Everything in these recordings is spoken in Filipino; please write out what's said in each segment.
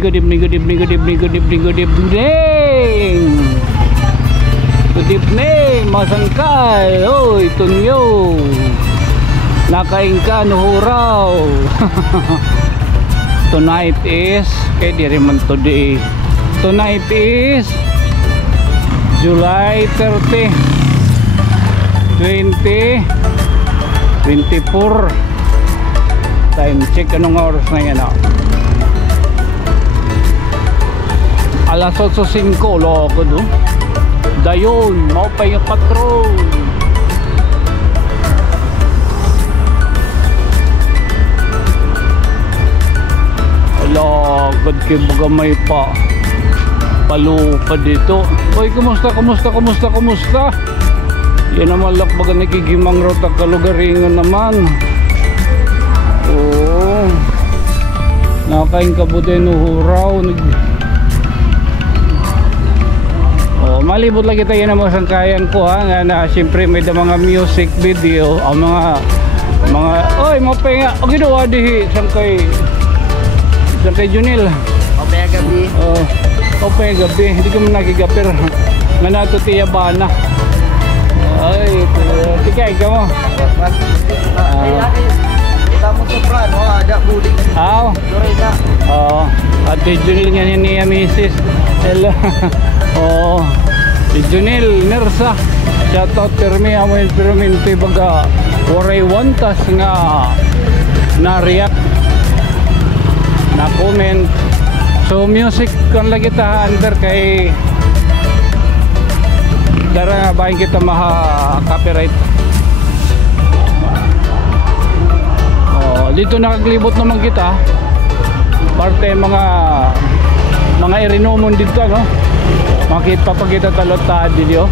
good evening, good evening, good evening, good evening, good evening. Good evening, masangkay. Oy, tunyo. Nakain ka, nuhuraw. Tonight is, kaya di rin man today. Tonight is July 30, 2024. Time check, anong oras na yan? Alas 8:05, loko do. Dayon, mau pa yung patrol. Lagod kayo bagamay pa. Palupa dito. Oy, kumusta? Yan naman lang baga nagigimang rota kalugaringan naman. Oo. Nakain ka buti nuhuraw. Malibot lang kita yan ang mga sangkayan ko ha, nga na siyempre may da mga music video ang mga oy mapenga o ginawa dihi sangkay Junil opaya gabi opaya gabi hindi ko man nagigapir nga nato tiyabana ay tikay ka mo kita mo sopran ada budik Ate Junil nga niya misis hello si Junil Nersa shoutout permi amo instrumento baga waray wantas nga na react na comment so music kan lagi ta under kay dara bahin kita maha copyright dito nakaglibot naman kita parte mga irinomon dito no makita pa kita talot tadi dio.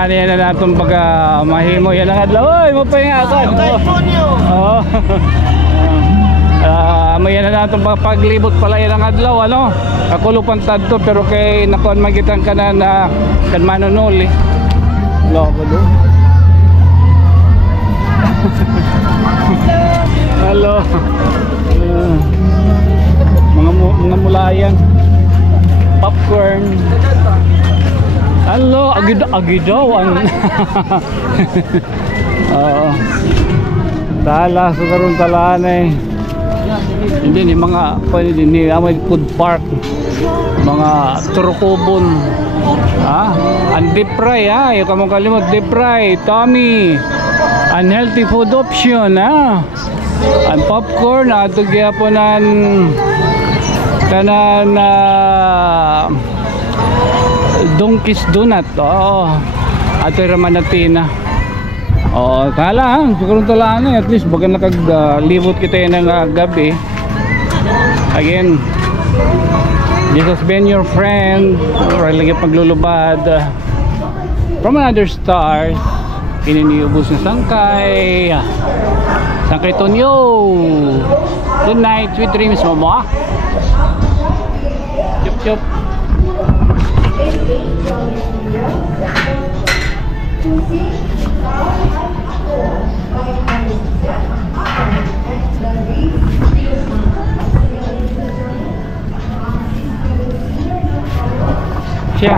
plano na natin pagka mahimo yan ang adlaw. Oy, mapahingaton. Oo. Mayan na natin paglibot pala yan ang adlaw, ano? Ako lupan tadto pero kay nakon magitan ka na kan manunuli. Loko do. Hello. Mga mulayan. Popcorn. Hello, agidawan. Oo. Tala sa karon talaan eh. Hindi ni mga pwede din ni amay food park. Mga turkubon. And deep fry yung kamong kalimot deep fry, Tommy. Unhealthy food option and popcorn ato gyaponan kanan Donkey's Donut. Ato ramanatina. Talaan siguro talaan at least baga nakaglibot kita ng gabi. Again, this has been your friend or lagi paglulubad from another stars. Kininiubos na Sangkay Tonyo. Good night, sweet dreams, mama. Chup chup. Siya.